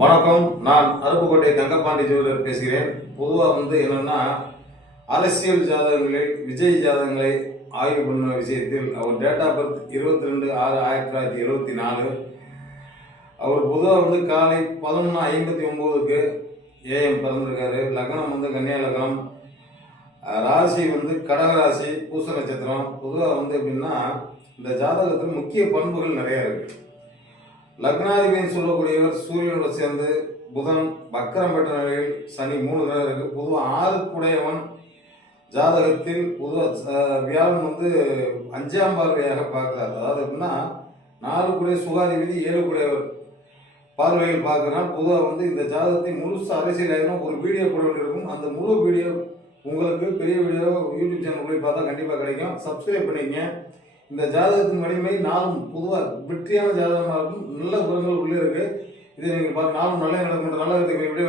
வணக்கம். நான் அருப்புக்கோட்டை தங்கப்பாண்டி ஜோதிடர் பேசுகிறேன். பொதுவாக என்னன்னா, அரசியல் ஜாதகங்களில் விஜய் ஜாதகங்களை ஆய்வு பண்ண விஷயத்தில் அவர் டேட் ஆஃப் பர்த் 22/6/1974. அவர் பொதுவாக காலை 11:59க்கு ஏஎம் பிறந்திருக்காரு. லக்னம் கன்னியா லக்னம், ராசி கடகராசி, பூச நட்சத்திரம். பொதுவாக எப்படின்னா, இந்த ஜாதகத்தில் முக்கிய பண்புகள் நிறைய இருக்கு. லக்னாதிபதினு சொல்லக்கூடியவர் சூரியனோட சேர்ந்து புதன் வக்கரம் பெற்ற நிலையில் சனி 3 கிரகம் இருக்கு. பொதுவாக 6 ஜாதகத்தில் பொதுவாக வியாழன் 5ஆம் பார்வையாக பார்க்கிறார். அதாவது எப்படின்னா 4 சுகாதிபதி 7 பார்வையில் பார்க்கிறார். பொதுவாக இந்த ஜாதகத்தை முழுசு அரசியல் ஆயிரம் ஒரு வீடியோ போட வேண்டியிருக்கும். அந்த முழு வீடியோ உங்களுக்கு பெரிய வீடியோ யூடியூப் சேனல் போய் பார்த்தா கண்டிப்பாக கிடைக்கும். சப்ஸ்கிரைப் பண்ணிக்கங்க. இந்த ஜாதகத்தின் வலிமை நாளும் பொதுவாக வெற்றியான ஜாதகமாக இருக்கும். நல்ல குணங்கள் உள்ளே இருக்கு. இதை நீங்கள் பார்த்து நாளும் நல்ல நடக்கின்ற நல்ல வீடியோ